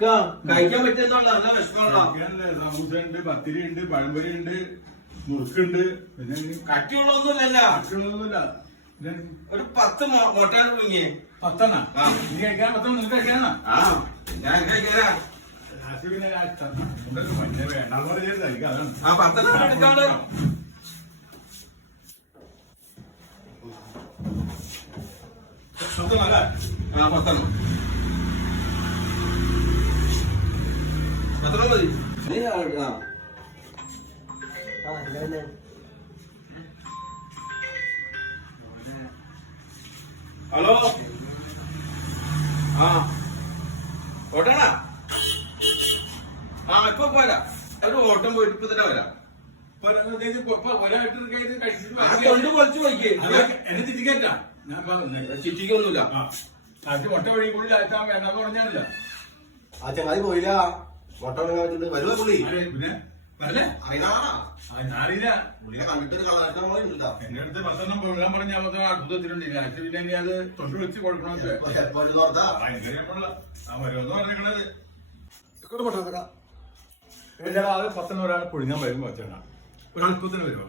കഴിക്കാൻ പറ്റുന്നുള്ള നല്ല വിഷമമുണ്ടോ? സമൂസ ഉണ്ട്, പത്തിരി ഉണ്ട്, പഴംപൊരി ഉണ്ട്, മുറുക്കുണ്ട്, പിന്നെ കട്ടിയുള്ളതൊന്നുമില്ലല്ലോ. കട്ടിയുള്ളതൊന്നുമില്ല. ഒരു 10 മുട്ടാണ് പുങ്ങിയേ. 10 നീ കഴിക്കാൻ 10 നിനക്ക് കഴിക്കാനാ? ഞാൻ കഴിക്കാനാ. പിന്നെ മറ്റേ വേണ്ടാന്ന് പറഞ്ഞത് കഴിക്കാം. 10 എടുക്കാണ്ട്. 10 അല്ലേ? 10 മതി. ഹലോ, ഓട്ടാണാ? ഇപ്പൊ പോരാ, ഒരു ഓട്ടം പോയിട്ട് ഇപ്പൊ തന്നെ വരാം. കൊണ്ട് പൊളിച്ചു പോയിക്കേ. എന്നെ ചിറ്റിക്കറ്റാ ചിറ്റിക്കൊന്നുമില്ല. മുട്ട വഴി പുള്ളി അയച്ചാൻ വേണ്ടെന്ന് പറഞ്ഞാലല്ല. ആ ചങ്ങാതി പോയില്ല. മുട്ട വെച്ചിട്ട് വരുന്ന പുള്ളി പിന്നെ വരല്ലേ? അറിയില്ല. പുള്ളിയെ കണ്ടിട്ട് കളാ എന്റെ അടുത്ത് 10 വെള്ളം പറഞ്ഞ അത്ഭുതത്തിലുണ്ടില്ല. പിന്നെ അത് തൊണ്ട് വെച്ച് കൊടുക്കണമെന്ന് വരുമെന്ന് പറഞ്ഞേക്കണത്. അത് 10 ഒരാൾ പൊഴിഞ്ഞാൻ വരുമ്പോ വെച്ചാൽ ഒരല്പത്തിന് വരുമോ?